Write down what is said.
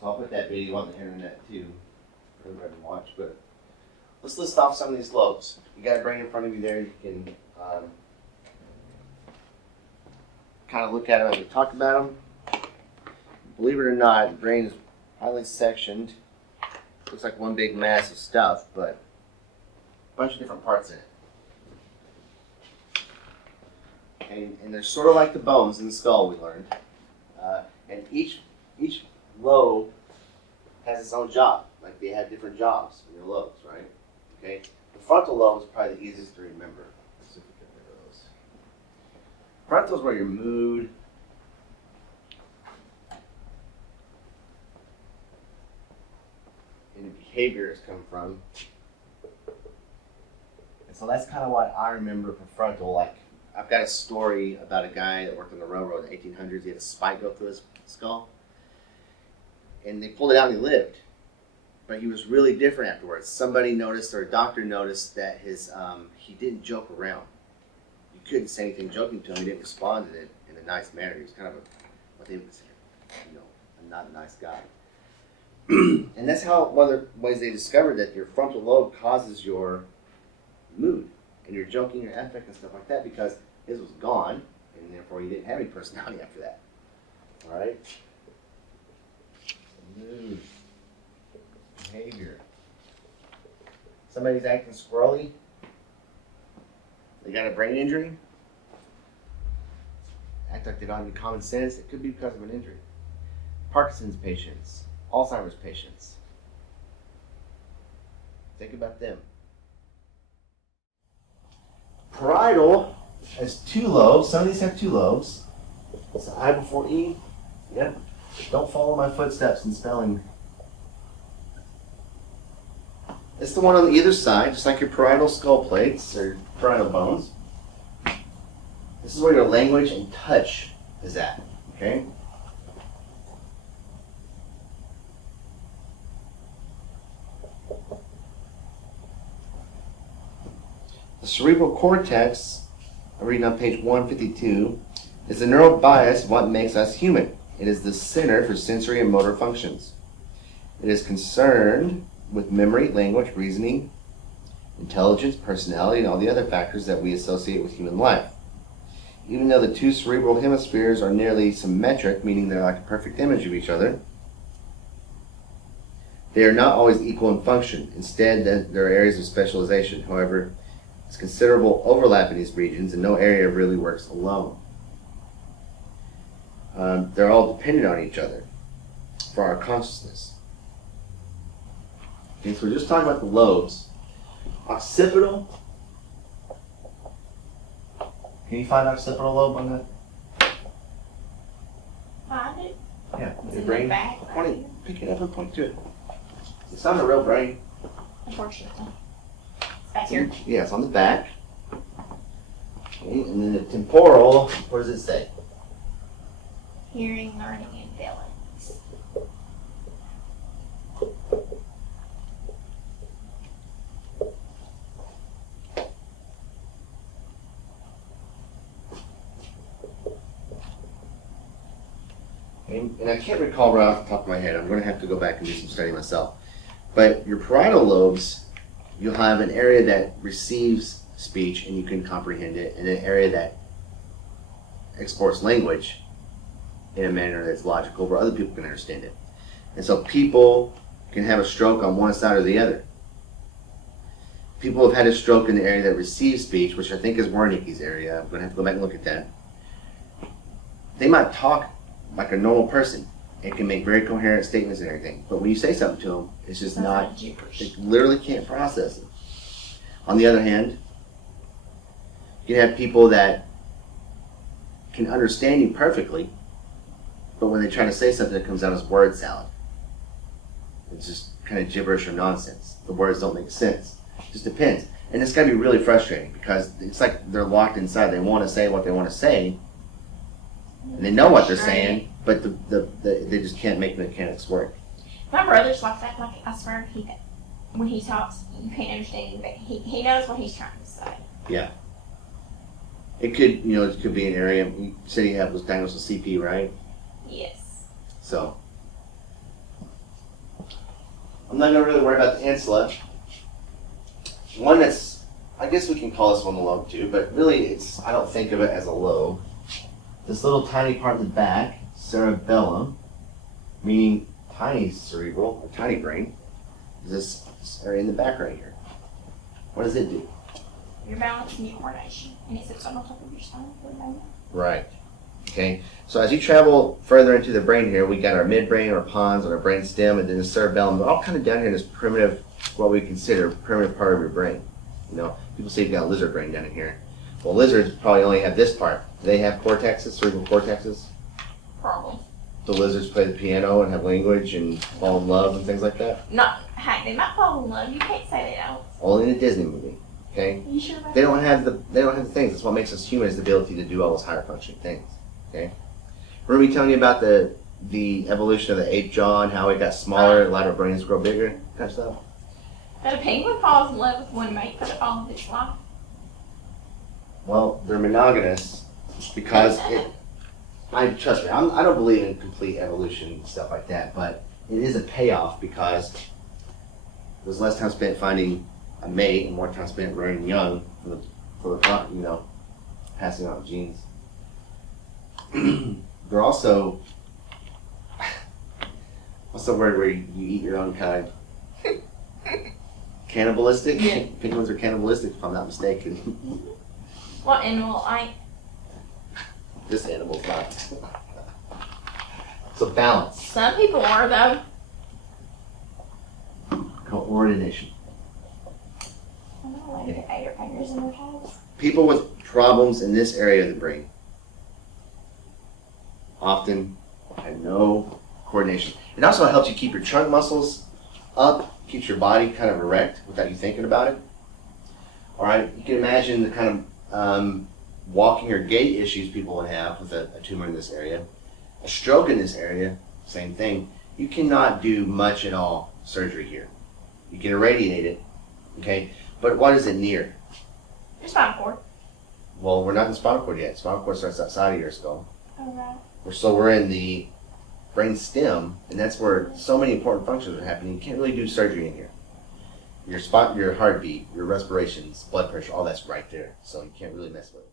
So I'll put that video on the internet too for everybody to watch. But let's list off some of these lobes. You got a brain in front of you there. You can kind of look at them as we talk about them. Believe it or not, the brain is highly sectioned. Looks like one big mass of stuff, but a bunch of different parts in it. And they're sort of like the bones in the skull we learned. And each lobe has its own job. Like they have different jobs in your lobes, right? Okay. The frontal lobe is probably the easiest to remember. Let's see if we can remember those. Frontal is where your mood and your behaviors come from. And so that's kind of what I remember from frontal. Like I've got a story about a guy that worked on the railroad in the 1800s. He had a spike go through his skull. And they pulled it out and he lived. But he was really different afterwards. Somebody noticed, or a doctor noticed, that his he didn't joke around. You couldn't say anything joking to him. He didn't respond to it in a nice manner. He was kind of what they would consider, not a nice guy. And that's how one of the ways they discovered that your frontal lobe causes your mood and your joking, your affect, and stuff like that, because his was gone, and therefore he didn't have any personality after that. All right. Mood, behavior. Somebody's acting squirrely. They got a brain injury. Act like they don't have any common sense. It could be because of an injury. Parkinson's patients, Alzheimer's patients. Think about them. Parietal has two lobes. Some of these have two lobes. It's the I before E. Yep. Don't follow my footsteps in spelling. It's the one on either side, just like your parietal skull plates or parietal bones. This is where your language and touch is at, okay? The cerebral cortex, I'm reading on page 152, is the neural bias of what makes us human. It is the center for sensory and motor functions. It is concerned with memory, language, reasoning, intelligence, personality, and all the other factors that we associate with human life. Even though the two cerebral hemispheres are nearly symmetric, meaning they're like a perfect image of each other, they are not always equal in function. Instead, there are areas of specialization. However, there's considerable overlap in these regions, and no area really works alone. They're all dependent on each other for our consciousness. Okay, so we're just talking about the lobes. Occipital. Can you find occipital lobe on that? Find it? Yeah, It's your in brain. the back. Pick it up and point to it. It's not a real brain. Unfortunately. It's back here. Yeah, it's on the back. Okay, and then the temporal, what does it say? Hearing, learning, and feelings. And I can't recall right off the top of my head. I'm going to have to go back and do some study myself. But your parietal lobes, you'll have an area that receives speech and you can comprehend it, and an area that exports language in a manner that's logical where other people can understand it. And so people can have a stroke on one side or the other. People have had a stroke in the area that receives speech, which I think is Wernicke's area. I'm going to have to go back and look at that. They might talk like a normal person and can make very coherent statements and everything. But when you say something to them, it's just Sounds not, like gibberish. they literally can't process it. On the other hand, you have people that can understand you perfectly, but when they try to say something, it comes out as word salad. It's just kind of gibberish or nonsense. The words don't make sense. It just depends. And it's got to be really frustrating because it's like they're locked inside. They want to say what they want to say, and they know what they're saying, but they just can't make the mechanics work. My brother's like that. Like, I swear, when he talks, you can't understand him, but he knows what he's trying to say. Yeah. It could be an area. You said he was diagnosed with CP, right? Yes. So, I'm not gonna really worry about the insula. One that's, I guess we can call this one a lobe too, but really I don't think of it as a lobe. This little tiny part in the back, cerebellum, meaning tiny cerebral or tiny brain, is this area in the back right here. What does it do? Your balance and your coordination. And it sits on the top of your spine for the moment. Right. Okay. So as you travel further into the brain here, we got our midbrain, our pons, and our brain stem, and then the cerebellum. They're all kind of down here in this primitive, what we consider primitive part of your brain. You know, people say you've got a lizard brain down in here. Well, lizards probably only have this part. Do they have cortexes, cerebral cortexes? Probably. The lizards play the piano and have language and fall in love and things like that? Hey, they might fall in love. You can't say they don't. Only in a Disney movie. Okay? You sure about They don't have the things. That's what makes us human, is the ability to do all those higher functioning things. Okay? Remember me telling you about the evolution of the ape jaw and how it got smaller, allowed our brains to grow bigger, kind of stuff? that a penguin falls in love with one mate for the all of its life? Well, they're monogamous because trust me, I don't believe in complete evolution and stuff like that, but it is a payoff because there's less time spent finding a mate and more time spent rearing young for the passing on genes. They're also, what's the word where you eat your own kind? Cannibalistic? Yeah. Penguins are cannibalistic, if I'm not mistaken. What animal ain't? This animal's not. So balance. Some people are, though. Coordination. I know, like they 8 or fingers in their toes. People with problems in this area of the brain often have no coordination. It also helps you keep your trunk muscles up, keeps your body kind of erect without you thinking about it. All right, you can imagine the kind of walking or gait issues people would have with a tumor in this area. A stroke in this area, same thing. You cannot do much at all surgery here. You can irradiate it, okay? But what is it near? Your spinal cord. Well, we're not in the spinal cord yet. Spinal cord starts outside of your skull. Oh, right. So we're in the brain stem, and that's where so many important functions are happening. You can't really do surgery in here. Your heartbeat, your respirations, blood pressure, all that's right there. So you can't really mess with it.